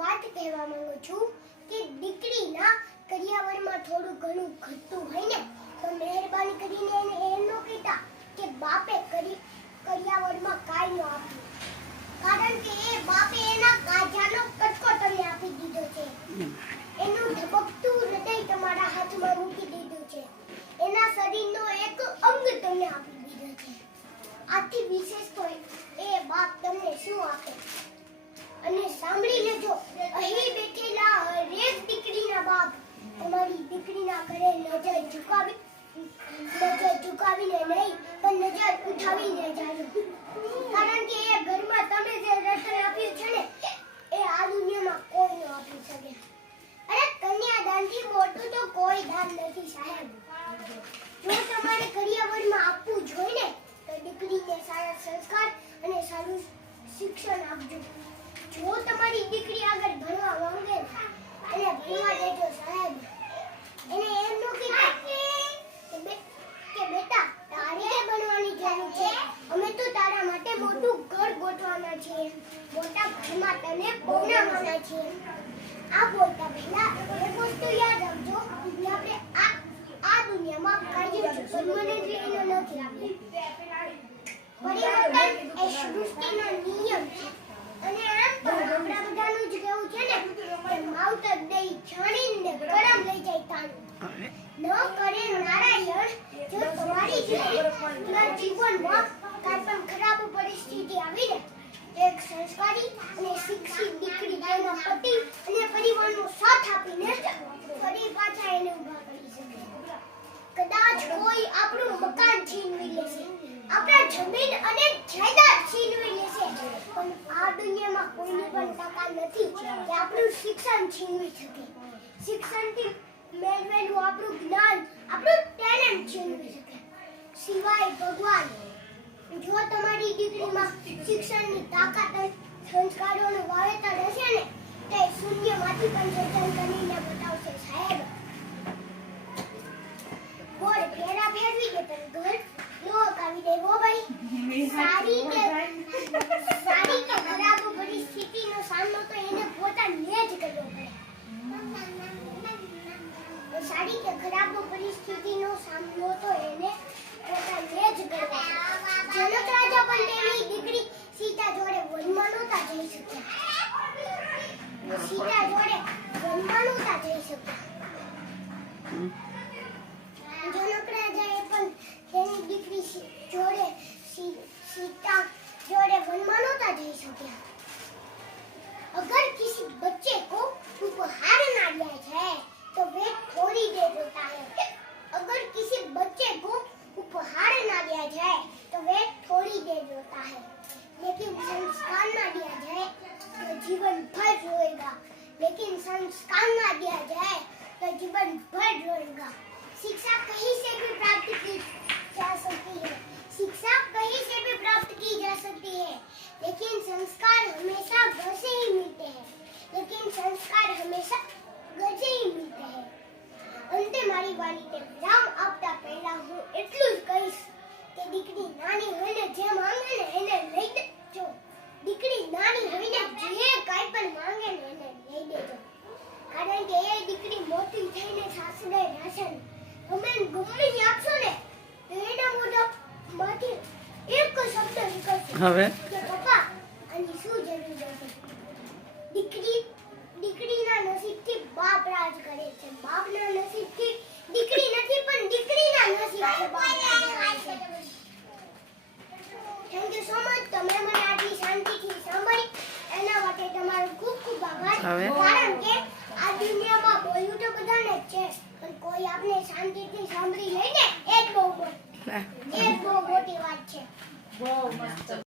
વાત કહેવા માંગુ છું કે દીકરીના કરિયાવરમાં થોડું ઘણું ઘટતું હોય ને તો મહેરબાની કરીને એને એમ ન કહેતા કે બાપે કરિયાવરમાં કાંઈ ન આપ્યું, કારણ કે એ બાપે એના કાજાનો કટકો તમને આપી દીધો છે, એનું ધબકતું હૃદય તમારા હાથમાં મૂકી દીધું છે, એના શરીરનો એક અંગ તમને આપી દીધો છે. આથી વિશેષ તો એ બાપ તમને શું આપે? અને સાંભળી લેજો, અહીં બેઠેલા હરેક દીકરીના બાપ તમારી દીકરીના ઘરે નજર ઝુકાવીને નહીં પણ નજર ઉઠાવીને જાજો, કારણ કે એ ઘરમાં તમે જે રટણ આપ્યું છે ને એ આ દુનિયામાં કોઈ ન આપી શકે. અરે કન્યાદાનથી મોટું તો કોઈ દાન નથી સાહેબ. જો તમારે કરિયાવરમાં આપવું જોઈએ ને તો દીકરીને સારા સંસ્કાર અને સારું શિક્ષણ આપજો. જો તમારી દીકરી આગળ ભણવા માંગે એને ભણવા દેજો સાહેબ. એને એમ ન કહેતા કે બેટા તારે ભણવાની જરૂર છે, અમે તો તારા માટે મોટું ઘર ગોઠવવાના છીએ, મોટા ઘરમાં તને પરણાવવાના છીએ. આ બોલતા પહેલા એક વસ્તુ યાદ રાખજો કે આપણે આ દુનિયામાં કાયમ પરમનન્ટલી નથી. પરિવર્તન એ સૃષ્ટિનો નિયમ છે. અને આમ તો આપણા બધાનું જ કહેવું છે ને કે માવતર દઈ છાણીને કરમ લઈ જાય તાણું. ન કરે નારાયણ. જો તમારી જીવનમાં કાંઈ પણ ખરાબ પરિસ્થિતિ આવી ને એક સંસ્કારી અને શિક્ષિત દીકરી તેના પતિ અને પરિવારનો સાથ આપીને ફરી પાછા એને ઊભા કરી શકે. કદાચ કોઈ આપણું મકાન છીનવી લેશે, આપણા જમીન અને જાયદાદ છીનવી લેશે, પણ આ દુનિયામાં કોઈની પણ તાકાત નથી કે આપણું શિક્ષણ છીનવી શકે. શિક્ષણથી મેળવેલું આપણું જ્ઞાન, આપણું ટેલેન્ટ છીનવી શકે, સિવાય ભગવાન. જો તમારી દીકરીમાં શિક્ષણની તાકાત અને સંસ્કારોનું વાવેતર હશે ને તે શૂન્યમાંથી પણ સર્જન કરીને બતાવશે સાહેબ. બોલ ફેરા ફેરવી કે તને ઘર લોક આવી દે હો ભાઈ. સારી કે ખરાબ પરિસ્થિતિનો સામનો તો એને પોતાને જ કરવો પડે. સારી કે ખરાબ પરિસ્થિતિનો સામનો તો એને પોતાને જ કરવો પડે. જનક રાજા પણ તેની દીકરી સીતા જોડે વનમાં નહોતા જઈ શક્યા. સીતા જોડે વનમાં નહોતા જઈ શક્યા. જનક રાજાએ પણ તેની દીકરી જોડે सीता जोड़े वनमा नहोता जई शक्या. अगर किसी बच्चे को उपहार ना दिया जाए तो वे थोड़ी देर रोता है. अगर किसी बच्चे को उपहार ना दिया जाए तो वे थोड़ी देर रोता है, लेकिन संस्कार ना दिया जाए तो जीवन भर रोएगा. लेकिन संस्कार ना दिया जाए तो जीवन भर रोएगा. शिक्षा कहीं से भी प्राप्त की जा सकती है, शिक्षा कहीं से भी प्राप्त की जा सकती है, लेकिन संस्कार हमेशा घर से ही मिलते हैं. लेकिन संस्कार हमेशा घर से ही मिलते हैं. अंते मारी वाणीने વિરામ આપતા પહેલા હું એટલું જ કહીશ કે દીકરી નાની હોય ને જે માંગે ને એને લઈ દેજો. દીકરી નાની હોય ને જે કાંઈ પણ માંગે ને એને લઈ દેજો, કારણ કે એ દીકરી મોટી થઈને સાસરે રહેશે ને તમે ગમે આપશો ને તો એના મોઢામાંથી એક શબ્દ નીકળશે હવે કે પપ્પા આની શું જરૂર હતી. દીકરીના નસીબથી બાપ રાજ કરે છે, બાપના નસીબથી દીકરી નથી પણ દીકરીના નસીબથી બાપ રાજ કરે છે. Thank you so much. તમે મને આટલી શાંતિથી સાંભળી એના માટે તમારો ખૂબ ખૂબ આભાર. કારણ કે આ દુનિયામાં બોલવું તો બધાને જ છે, પણ કોઈ આપણે શાંતિથી સાંભળી લે ને એ જ બહુ મોટી વાત છે. બહુ મસ્ત.